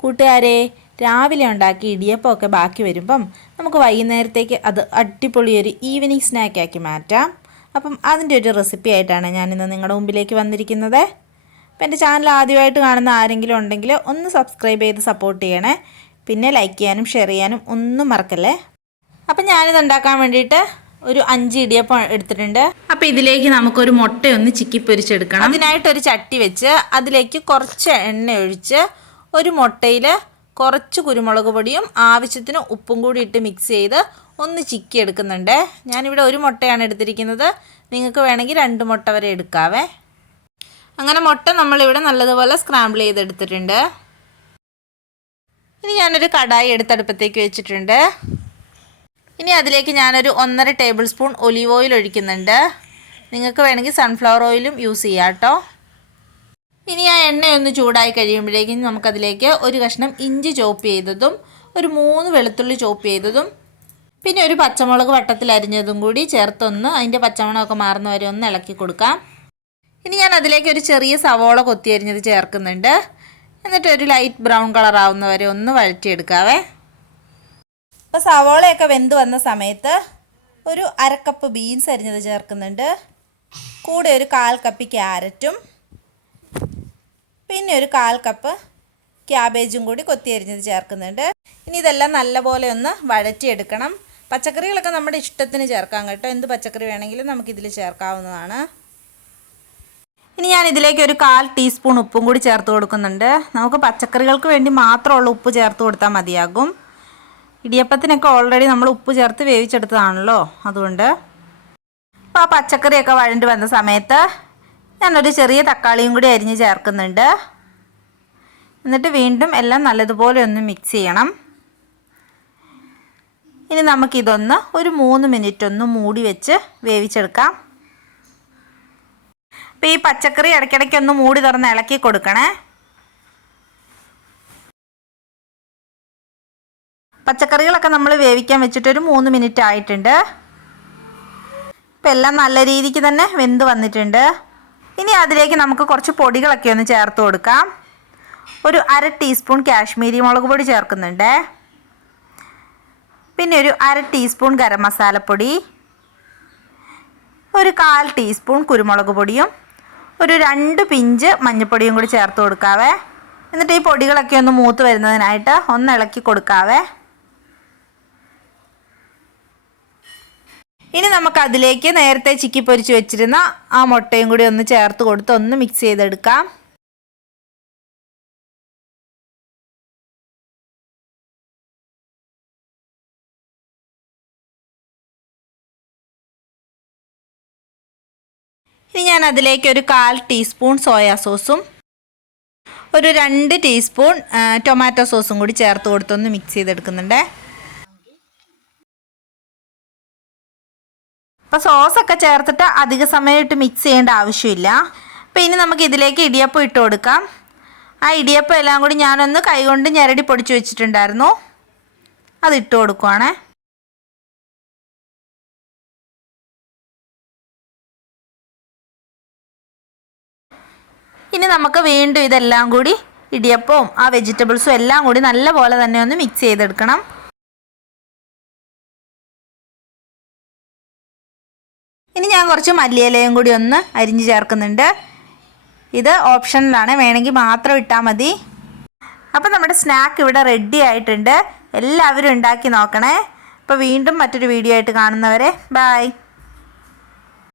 കൂട്ടുകാരെ, രാവിലെ ഉണ്ടാക്കി ഇടിയപ്പമൊക്കെ ബാക്കി വരുമ്പം നമുക്ക് വൈകുന്നേരത്തേക്ക് അത് അടിപൊളിയൊരു ഈവനിങ് സ്നാക്കാക്കി മാറ്റാം. അപ്പം അതിൻ്റെ ഒരു റെസിപ്പി ആയിട്ടാണ് ഞാനിന്ന് നിങ്ങളുടെ മുമ്പിലേക്ക് വന്നിരിക്കുന്നത്. അപ്പം എൻ്റെ ചാനൽ ആദ്യമായിട്ട് കാണുന്ന ആരെങ്കിലും ഉണ്ടെങ്കിൽ ഒന്ന് സബ്സ്ക്രൈബ് ചെയ്ത് സപ്പോർട്ട് ചെയ്യണേ. പിന്നെ ലൈക്ക് ചെയ്യാനും ഷെയർ ചെയ്യാനും ഒന്നും മറക്കല്ലേ. അപ്പം ഞാനിത് ഉണ്ടാക്കാൻ വേണ്ടിയിട്ട് ഒരു 5 ഇടിയപ്പം എടുത്തിട്ടുണ്ട്. അപ്പോൾ ഇതിലേക്ക് നമുക്കൊരു മുട്ടയൊന്ന് ചിക്കി പൊരിച്ചെടുക്കണം. അതിനായിട്ടൊരു ചട്ടി വെച്ച് അതിലേക്ക് കുറച്ച് എണ്ണ ഒഴിച്ച് ഒരു മുട്ടയിൽ കുറച്ച് കുരുമുളക് പൊടിയും ആവശ്യത്തിന് ഉപ്പും കൂടി ഇട്ട് മിക്സ് ചെയ്ത് ഒന്ന് ചിക്കി എടുക്കുന്നുണ്ട്. ഞാനിവിടെ ഒരു മുട്ടയാണ് എടുത്തിരിക്കുന്നത്. നിങ്ങൾക്ക് വേണമെങ്കിൽ 2 മുട്ട വരെ എടുക്കാവേ. അങ്ങനെ മുട്ട നമ്മളിവിടെ നല്ലതുപോലെ സ്ക്രാമ്പിൾ ചെയ്തെടുത്തിട്ടുണ്ട്. ഇനി ഞാനൊരു കടായി എടുത്തടുപ്പത്തേക്ക് വെച്ചിട്ടുണ്ട്. ഇനി അതിലേക്ക് ഞാനൊരു 1.5 ടേബിൾ സ്പൂൺ ഒലീവ് ഓയിൽ ഒഴിക്കുന്നുണ്ട്. നിങ്ങൾക്ക് വേണമെങ്കിൽ സൺഫ്ലവർ ഓയിലും യൂസ് ചെയ്യാം കേട്ടോ. ഇനി ആ എണ്ണയൊന്ന് ചൂടായി കഴിയുമ്പോഴേക്കും നമുക്കതിലേക്ക് ഒരു കഷ്ണം ഇഞ്ചി ചോപ്പ് ചെയ്തതും ഒരു 3 വെളുത്തുള്ളി ചോപ്പ് ചെയ്തതും പിന്നെ ഒരു പച്ചമുളക് വട്ടത്തിൽ അരിഞ്ഞതും കൂടി ചേർത്തൊന്ന് അതിൻ്റെ പച്ചമണമൊക്കെ മാറുന്ന വരെ ഒന്ന് ഇളക്കി കൊടുക്കാം. ഇനി ഞാൻ അതിലേക്ക് ഒരു ചെറിയ സവോള കൊത്തി അരിഞ്ഞത് ചേർക്കുന്നുണ്ട്. എന്നിട്ട് ഒരു ലൈറ്റ് ബ്രൗൺ കളർ ആവുന്ന വരെ ഒന്ന് വഴറ്റിയെടുക്കാവേ. അപ്പോൾ സവോളയൊക്കെ വെന്ത് വന്ന സമയത്ത് ഒരു 1/2 കപ്പ് ബീൻസ് അരിഞ്ഞത് ചേർക്കുന്നുണ്ട്. കൂടെ ഒരു 1/4 കപ്പ് ക്യാരറ്റും പിന്നെ ഒരു 1/4 കപ്പ് ക്യാബേജും കൂടി കൊത്തി അരിഞ്ഞത് ചേർക്കുന്നുണ്ട്. ഇനി ഇതെല്ലാം നല്ലപോലെ ഒന്ന് വഴറ്റിയെടുക്കണം. പച്ചക്കറികളൊക്കെ നമ്മുടെ ഇഷ്ടത്തിന് ചേർക്കാം കേട്ടോ. എന്ത് പച്ചക്കറി വേണമെങ്കിലും നമുക്കിതിൽ ചേർക്കാവുന്നതാണ്. ഇനി ഞാൻ ഇതിലേക്ക് ഒരു 1/4 ടീസ്പൂൺ ഉപ്പും കൂടി ചേർത്ത് കൊടുക്കുന്നുണ്ട്. നമുക്ക് പച്ചക്കറികൾക്ക് വേണ്ടി മാത്രമുള്ള ഉപ്പ് ചേർത്ത് കൊടുത്താൽ മതിയാകും. ഇടിയപ്പത്തിനൊക്കെ ഓൾറെഡി നമ്മൾ ഉപ്പ് ചേർത്ത് വേവിച്ചെടുത്തതാണല്ലോ, അതുകൊണ്ട്. അപ്പോൾ ആ പച്ചക്കറിയൊക്കെ വഴണ്ട് വന്ന സമയത്ത് ഞാനൊരു ചെറിയ തക്കാളിയും കൂടി അരിഞ്ഞ് ചേർക്കുന്നുണ്ട്. എന്നിട്ട് വീണ്ടും എല്ലാം നല്ലതുപോലെ ഒന്ന് മിക്സ് ചെയ്യണം. ഇനി നമുക്കിതൊന്ന് ഒരു 3 മിനിറ്റ് ഒന്ന് മൂടി വെച്ച് വേവിച്ചെടുക്കാം. അപ്പോൾ ഈ പച്ചക്കറി ഇടയ്ക്കിടയ്ക്ക് ഒന്ന് മൂടി തുറന്ന് ഇളക്കി കൊടുക്കണേ. പച്ചക്കറികളൊക്കെ നമ്മൾ വേവിക്കാൻ വെച്ചിട്ടൊരു 3 മിനിറ്റ് ആയിട്ടുണ്ട്. ഇപ്പം എല്ലാം നല്ല രീതിക്ക് തന്നെ വെന്ത് വന്നിട്ടുണ്ട്. ഇനി അതിലേക്ക് നമുക്ക് കുറച്ച് പൊടികളൊക്കെ ഒന്ന് ചേർത്ത് കൊടുക്കാം. ഒരു 1/2 ടീസ്പൂൺ കാശ്മീരി മുളക് പൊടി ചേർക്കുന്നുണ്ട്. പിന്നെ ഒരു 1/2 ടീസ്പൂൺ ഗരം മസാലപ്പൊടി, ഒരു 1/4 ടീസ്പൂൺ കുരുമുളക് പൊടിയും ഒരു 2 പിഞ്ച് മഞ്ഞൾപ്പൊടിയും കൂടി ചേർത്ത് കൊടുക്കാവേ. എന്നിട്ട് ഈ പൊടികളൊക്കെ ഒന്ന് മൂത്ത് വരുന്നതിനായിട്ട് ഒന്ന് ഇളക്കി കൊടുക്കാവേ. ഇനി നമുക്കതിലേക്ക് നേരത്തെ ചിക്കി പൊരിച്ച് വെച്ചിരുന്ന ആ മുട്ടയും കൂടി ഒന്ന് ചേർത്ത് കൊടുത്ത് ഒന്ന് മിക്സ് ചെയ്തെടുക്കാം. ഇനി ഞാൻ അതിലേക്ക് ഒരു 1/4 ടീസ്പൂൺ സോയാ സോസും ഒരു 2 ടീസ്പൂൺ ടൊമാറ്റോ സോസും കൂടി ചേർത്ത് കൊടുത്തൊന്ന് മിക്സ് ചെയ്തെടുക്കുന്നുണ്ട്. അപ്പോൾ സോസൊക്കെ ചേർത്തിട്ട് അധിക സമയം ഇട്ട് മിക്സ് ചെയ്യേണ്ട ആവശ്യമില്ല. അപ്പോൾ ഇനി നമുക്ക് ഇതിലേക്ക് ഇടിയപ്പം ഇട്ട് കൊടുക്കാം. ആ ഇടിയപ്പം എല്ലാം കൂടി ഞാനൊന്ന് കൈകൊണ്ട് ഞെരടി പൊടിച്ച് വെച്ചിട്ടുണ്ടായിരുന്നു, അത് ഇട്ട് കൊടുക്കുവാണേ. ഇനി നമുക്ക് വീണ്ടും ഇതെല്ലാം കൂടി ഇടിയപ്പവും ആ വെജിറ്റബിൾസും എല്ലാം കൂടി നല്ലപോലെ തന്നെ ഒന്ന് മിക്സ് ചെയ്തെടുക്കണം. ഇനി ഞാൻ കുറച്ച് മല്ലിയിലയും കൂടി ഒന്ന് അരിഞ്ഞ് ചേർക്കുന്നുണ്ട്. ഇത് ഓപ്ഷനിലാണ്, വേണമെങ്കിൽ മാത്രം ഇട്ടാൽ മതി. അപ്പോൾ നമ്മുടെ സ്നാക്ക് ഇവിടെ റെഡി ആയിട്ടുണ്ട്. എല്ലാവരും ഉണ്ടാക്കി നോക്കണേ. അപ്പോൾ വീണ്ടും മറ്റൊരു വീഡിയോ ആയിട്ട് കാണുന്നവരെ ബൈ.